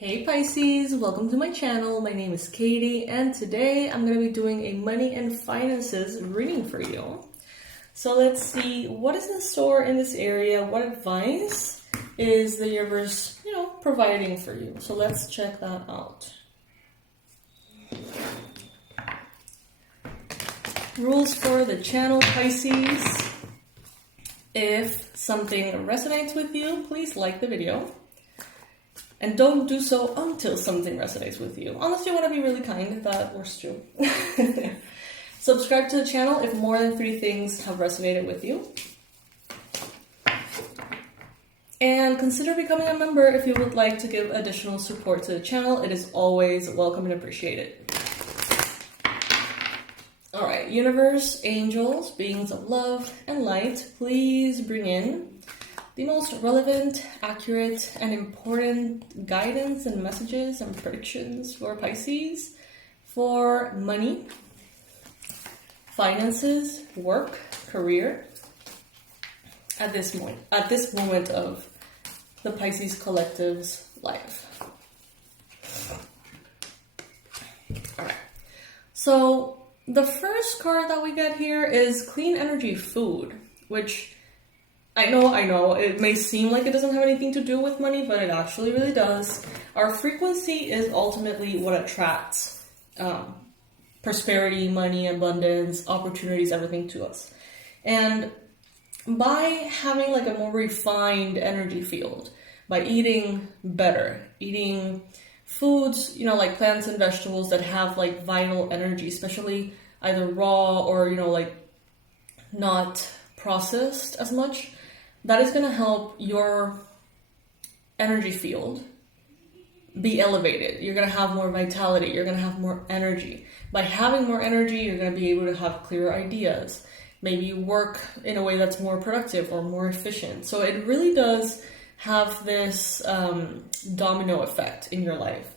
Hey Pisces, welcome to my channel. My name is Katie and today I'm going to be doing a money and finances reading for you. So let's see what is in store in this area. What advice is the universe, providing for you? So let's check that out. Rules for the channel, Pisces. If something resonates with you, please like the video. And don't do so until something resonates with you. Unless you want to be really kind, that works too. Subscribe to the channel if more than 3 things have resonated with you. And consider becoming a member if you would like to give additional support to the channel. It is always welcome and appreciated. Alright, universe, angels, beings of love and light, please bring in the most relevant, accurate, and important guidance and messages and predictions for Pisces for money, finances, work, career at this moment of the Pisces collective's life. All right. So the first card that we get here is clean energy food, which I know, it may seem like it doesn't have anything to do with money, but it actually really does. Our frequency is ultimately what attracts prosperity, money, abundance, opportunities, everything to us. And by having like a more refined energy field, by eating better, eating foods, like plants and vegetables that have like vital energy, especially either raw or, not processed as much, that is going to help your energy field be elevated. You're going to have more vitality. You're going to have more energy. By having more energy, you're going to be able to have clearer ideas. Maybe work in a way that's more productive or more efficient. So it really does have this domino effect in your life.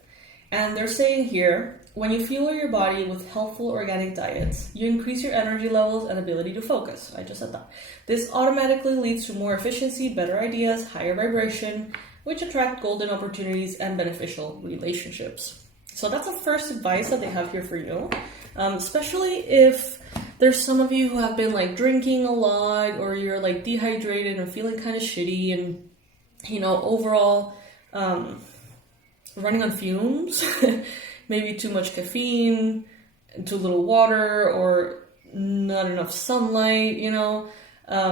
And they're saying here, when you fuel your body with healthful organic diets, you increase your energy levels and ability to focus. I just said that. This automatically leads to more efficiency, better ideas, higher vibration, which attract golden opportunities and beneficial relationships. So that's the first advice that they have here for you. Especially if there's some of you who have been like drinking a lot, or you're like dehydrated and feeling kind of shitty and, overall running on fumes. Maybe too much caffeine, too little water, or not enough sunlight, I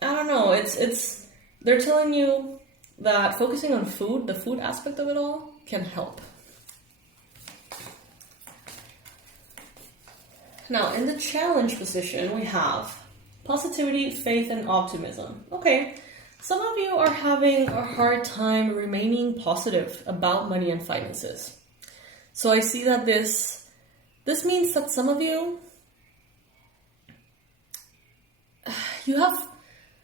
don't know. It's they're telling you that focusing on food, the food aspect of it all, can help. Now, in the challenge position, we have positivity, faith, and optimism. Okay, some of you are having a hard time remaining positive about money and finances. So I see that this means that some of you have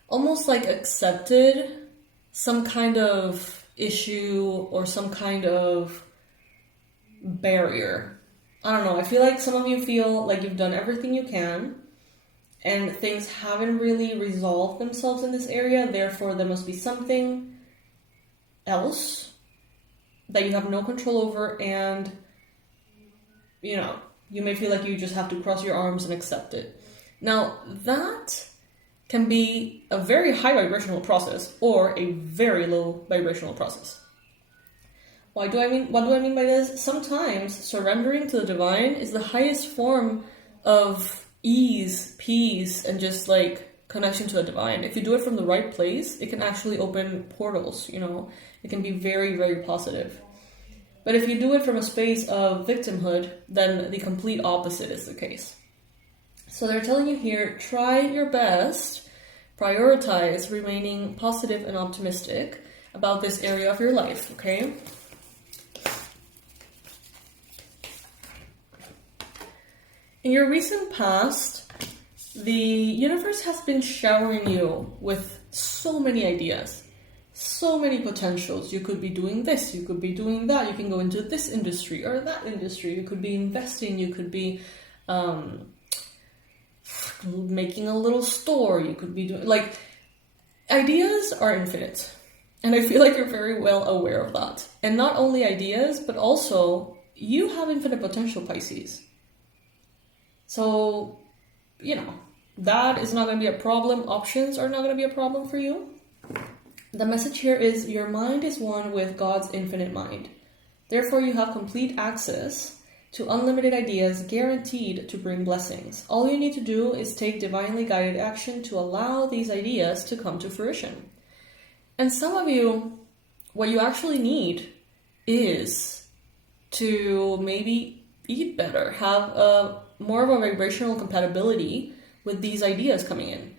almost like accepted some kind of issue or some kind of barrier. I don't know. I feel like some of you feel like you've done everything you can and things haven't really resolved themselves in this area. Therefore, there must be something else that you have no control over, and you may feel like you just have to cross your arms and accept it. Now, that can be a very high vibrational process or a very low vibrational process. What do I mean by this? Sometimes surrendering to the divine is the highest form of ease, peace, and just like connection to the divine. If you do it from the right place, it can actually open portals, It can be very, very positive. But if you do it from a space of victimhood, then the complete opposite is the case. So they're telling you here, try your best, prioritize remaining positive and optimistic about this area of your life, okay? In your recent past, the universe has been showering you with so many ideas, so many potentials. You could be doing this, you could be doing that, you can go into this industry or that industry, you could be investing, you could be making a little store, you could be doing, ideas are infinite. And I feel like you're very well aware of that. And not only ideas, but also you have infinite potential, Pisces. So, that is not going to be a problem. Options are not going to be a problem for you. The message here is your mind is one with God's infinite mind. Therefore, you have complete access to unlimited ideas guaranteed to bring blessings. All you need to do is take divinely guided action to allow these ideas to come to fruition. And some of you, what you actually need is to maybe eat better, have more of a vibrational compatibility with these ideas coming in.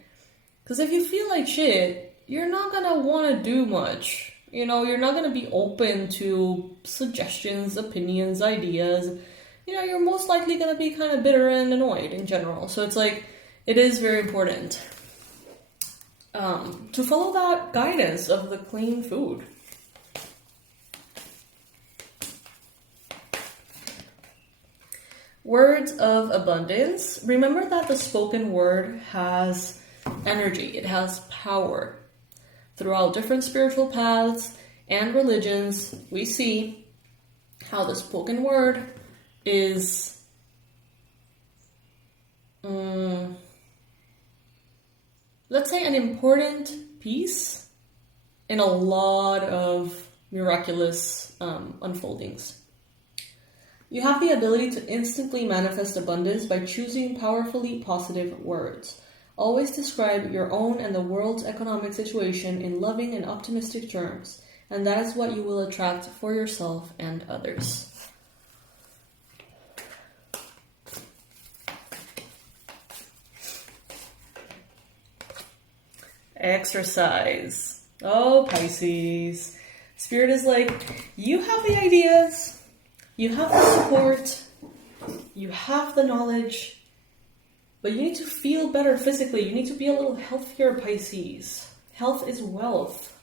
Because if you feel like shit, you're not going to want to do much. You're not going to be open to suggestions, opinions, ideas. You're most likely going to be kind of bitter and annoyed in general. So it's like, it is very important to follow that guidance of the clean food. Words of abundance. Remember that the spoken word has energy. It has power. Throughout different spiritual paths and religions, we see how the spoken word is let's say an important piece in a lot of miraculous unfoldings. You have the ability to instantly manifest abundance by choosing powerfully positive words. Always describe your own and the world's economic situation in loving and optimistic terms, and that is what you will attract for yourself and others. Exercise. Oh, Pisces. Spirit is like, you have the ideas, you have the support, you have the knowledge, but you need to feel better physically. You need to be a little healthier, Pisces. Health is wealth.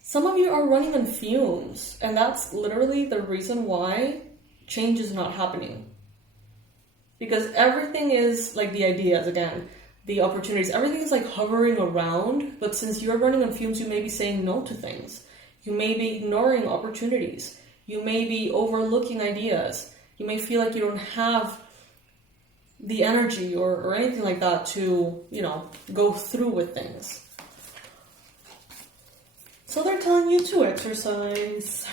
Some of you are running on fumes, and that's literally the reason why change is not happening. Because everything is like the ideas, again, the opportunities, everything is like hovering around, but since you're running on fumes, you may be saying no to things. You may be ignoring opportunities. You may be overlooking ideas. You may feel like you don't have the energy or anything like that to, go through with things. So they're telling you to exercise.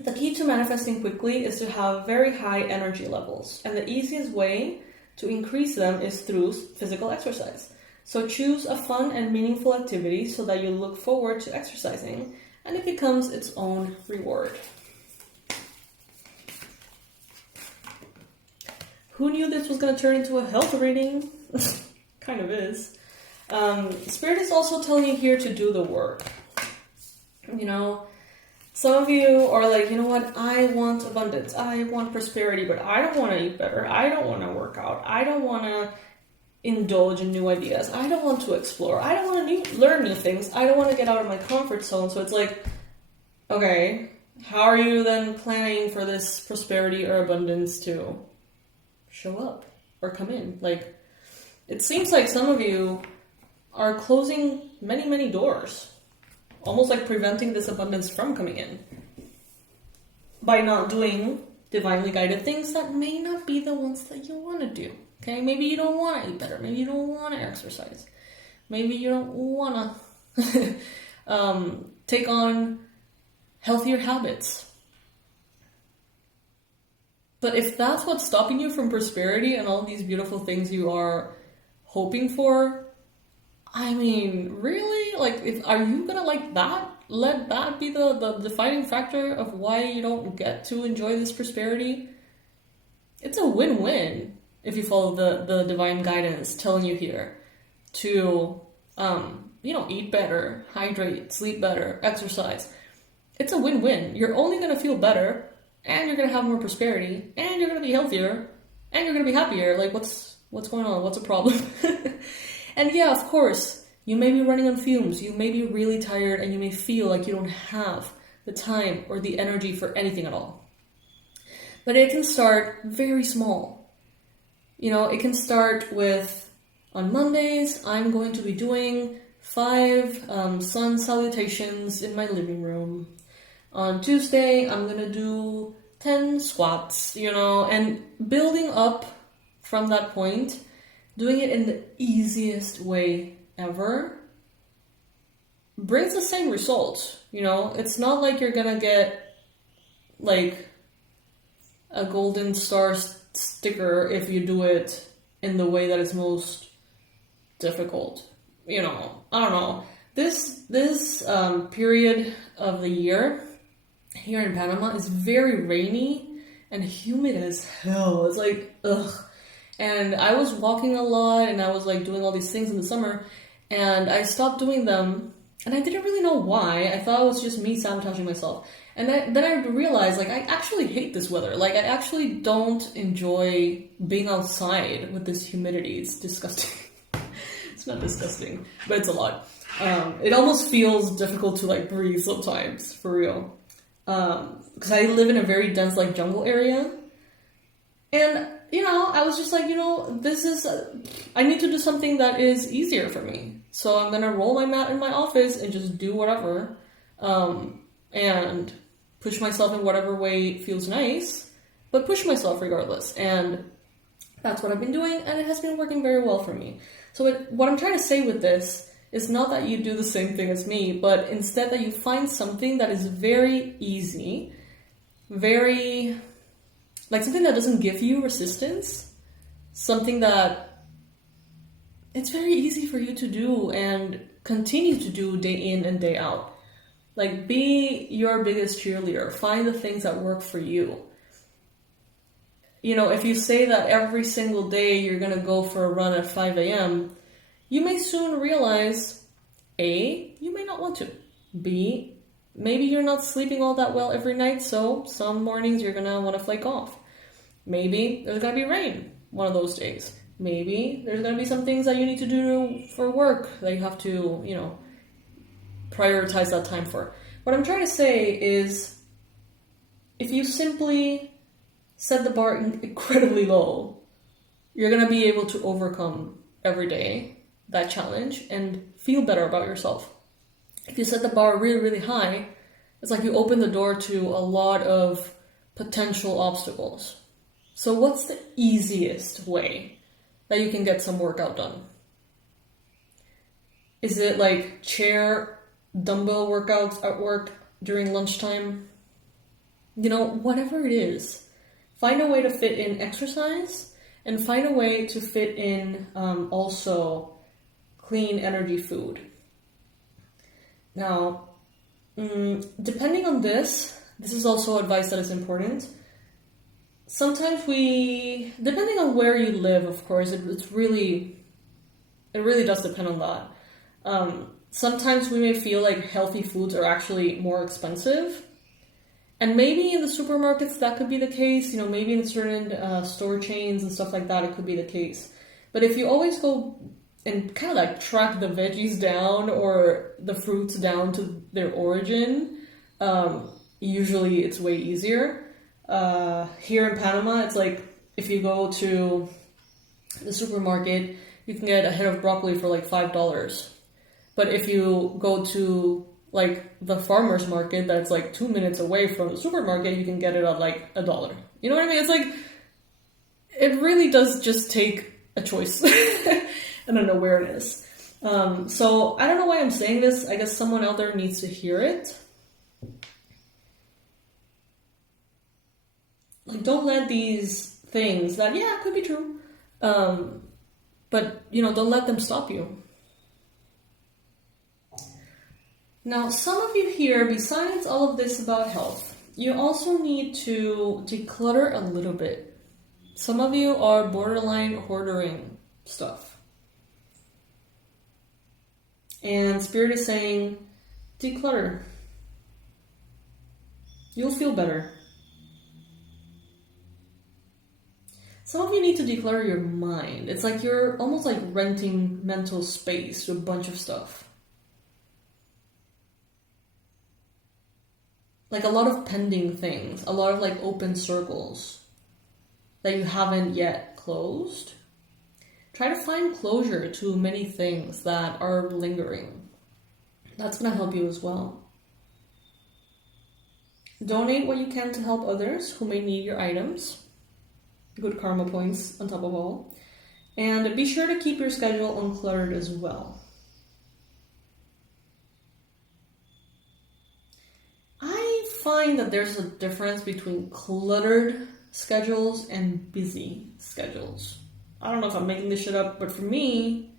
The key to manifesting quickly is to have very high energy levels, and the easiest way to increase them is through physical exercise. So choose a fun and meaningful activity so that you look forward to exercising, and it becomes its own reward. Who knew this was going to turn into a health reading? Kind of is. Spirit is also telling you here to do the work. Some of you are like, you know what, I want abundance, I want prosperity, but I don't want to eat better, I don't want to work out, I don't want to indulge in new ideas, I don't want to explore, I don't want to learn new things, I don't want to get out of my comfort zone. So it's like, okay, how are you then planning for this prosperity or abundance to show up or come in? Like, it seems like some of you are closing many, many doors. Almost like preventing this abundance from coming in by not doing divinely guided things that may not be the ones that you want to do. Okay, maybe you don't want to eat better. Maybe you don't want to exercise. Maybe you don't want to take on healthier habits. But if that's what's stopping you from prosperity and all these beautiful things you are hoping for, I mean, really? Like, are you gonna let that be the defining factor of why you don't get to enjoy this prosperity? It's a win-win if you follow the divine guidance telling you here to, eat better, hydrate, sleep better, exercise. It's a win-win. You're only gonna feel better, and you're gonna have more prosperity, and you're gonna be healthier, and you're gonna be happier. Like, what's going on? What's a problem? And yeah, of course, you may be running on fumes, you may be really tired, and you may feel like you don't have the time or the energy for anything at all. But it can start very small. It can start with, on Mondays, I'm going to be doing 5 sun salutations in my living room. On Tuesday, I'm gonna do 10 squats, and building up from that point, doing it in the easiest way ever brings the same results. It's not like you're gonna get like a golden star sticker if you do it in the way that is most difficult. I don't know. This period of the year here in Panama is very rainy and humid as hell. It's like, ugh. And I was walking a lot and I was like doing all these things in the summer, and I stopped doing them, and I didn't really know why. I thought it was just me sabotaging myself. And then I realized, like, I actually hate this weather. Like, I actually don't enjoy being outside with this humidity. It's disgusting. It's not disgusting, but it's a lot. It almost feels difficult to like breathe sometimes, for real. Because I live in a very dense like jungle area, and I was just like, this is I need to do something that is easier for me. So I'm gonna roll my mat in my office and just do whatever, and push myself in whatever way feels nice, but push myself regardless. And that's what I've been doing, and it has been working very well for me. So what I'm trying to say with this is not that you do the same thing as me, but instead that you find something that is very easy, very, like something that doesn't give you resistance, something that it's very easy for you to do and continue to do day in and day out. Like, be your biggest cheerleader. Find the things that work for you. If you say that every single day you're going to go for a run at 5 a.m., you may soon realize, A, you may not want to. B, maybe you're not sleeping all that well every night, so some mornings you're going to want to flake off. Maybe there's going to be rain one of those days. Maybe there's going to be some things that you need to do for work that you have to, prioritize that time for. What I'm trying to say is, if you simply set the bar incredibly low, you're going to be able to overcome every day that challenge and feel better about yourself. If you set the bar really, really high, it's like you open the door to a lot of potential obstacles. So what's the easiest way that you can get some workout done? Is it like chair dumbbell workouts at work during lunchtime? Whatever it is, find a way to fit in exercise and find a way to fit in also clean energy food. Now, depending on this is also advice that is important. Sometimes depending on where you live, of course, it really does depend on that. Sometimes we may feel like healthy foods are actually more expensive. And maybe in the supermarkets that could be the case. Maybe in certain store chains and stuff like that, it could be the case. But if you always go and kind of like track the veggies down or the fruits down to their origin, usually it's way easier. Here in Panama, it's like if you go to the supermarket, you can get a head of broccoli for like $5. But if you go to like the farmer's market that's like 2 minutes away from the supermarket, you can get it at like $1. You know what I mean? It's like, it really does just take a choice and an awareness. So I don't know why I'm saying this. I guess someone out there needs to hear it. Like, don't let these things that, could be true, but, don't let them stop you. Now, some of you here, besides all of this about health, you also need to declutter a little bit. Some of you are borderline hoarding stuff. And Spirit is saying, declutter. You'll feel better. Some of you need to declutter your mind. It's like you're almost like renting mental space to a bunch of stuff. Like a lot of pending things, a lot of like open circles that you haven't yet closed. Try to find closure to many things that are lingering. That's going to help you as well. Donate what you can to help others who may need your items. Good karma points on top of all. And be sure to keep your schedule uncluttered as well. I find that there's a difference between cluttered schedules and busy schedules. I don't know if I'm making this shit up, but for me,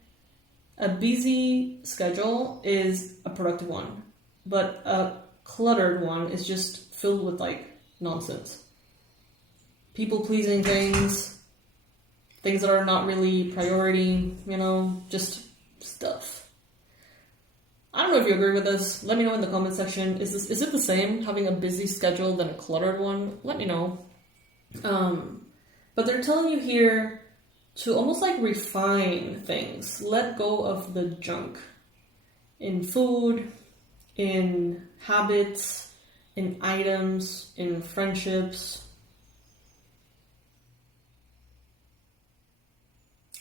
a busy schedule is a productive one, but a cluttered one is just filled with like nonsense. People-pleasing things that are not really priority, just stuff. I don't know if you agree with this. Let me know in the comment section. Is it the same having a busy schedule than a cluttered one? Let me know. But they're telling you here to almost like refine things. Let go of the junk in food, in habits, in items, in friendships.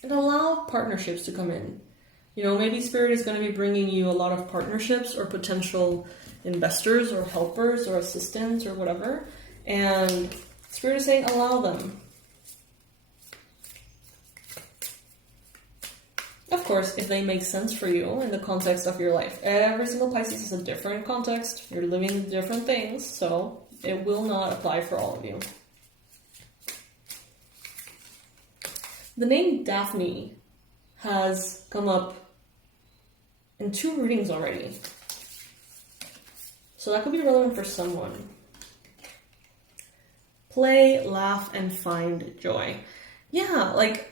And allow partnerships to come in. Maybe Spirit is going to be bringing you a lot of partnerships or potential investors or helpers or assistants or whatever. And Spirit is saying allow them. Of course, if they make sense for you in the context of your life. Every single Pisces is a different context. You're living different things, so it will not apply for all of you. The name Daphne has come up in 2 readings already. So that could be relevant for someone. Play, laugh, and find joy. Yeah, like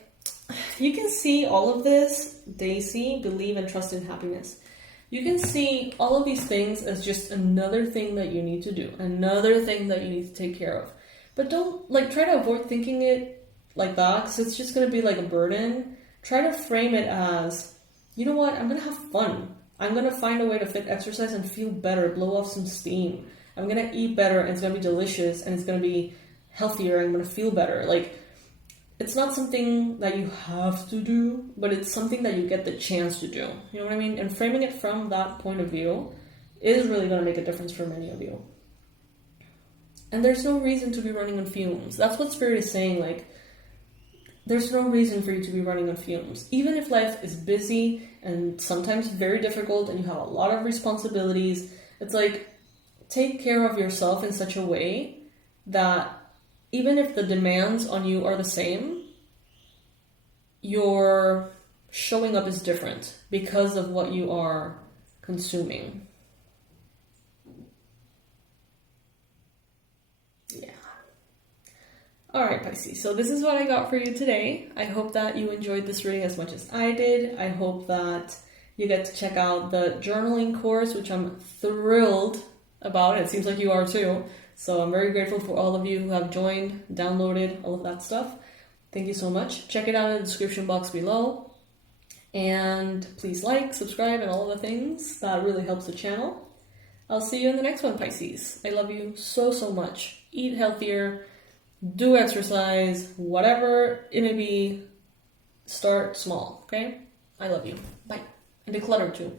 you can see all of this, Daisy, believe and trust in happiness. You can see all of these things as just another thing that you need to do, another thing that you need to take care of. But don't try to avoid thinking it like that, because it's just going to be like a burden. Try to frame it as, you know what, I'm going to have fun. I'm going to find a way to fit exercise and feel better, blow off some steam. I'm going to eat better and it's going to be delicious and it's going to be healthier and I'm going to feel better. It's not something that you have to do, but it's something that you get the chance to do. You know what I mean? And framing it from that point of view is really going to make a difference for many of you. And there's no reason to be running on fumes. That's what Spirit is saying, there's no reason for you to be running on fumes. Even if life is busy and sometimes very difficult and you have a lot of responsibilities, it's take care of yourself in such a way that even if the demands on you are the same, your showing up is different because of what you are consuming. Alright, Pisces, so this is what I got for you today. I hope that you enjoyed this reading as much as I did. I hope that you get to check out the journaling course, which I'm thrilled about. It seems like you are too. So I'm very grateful for all of you who have joined, downloaded, all of that stuff. Thank you so much. Check it out in the description box below. And please like, subscribe, and all of the things. That really helps the channel. I'll see you in the next one, Pisces. I love you so, so much. Eat healthier. Do exercise, whatever it may be, start small, okay? I love you. Bye. And declutter too.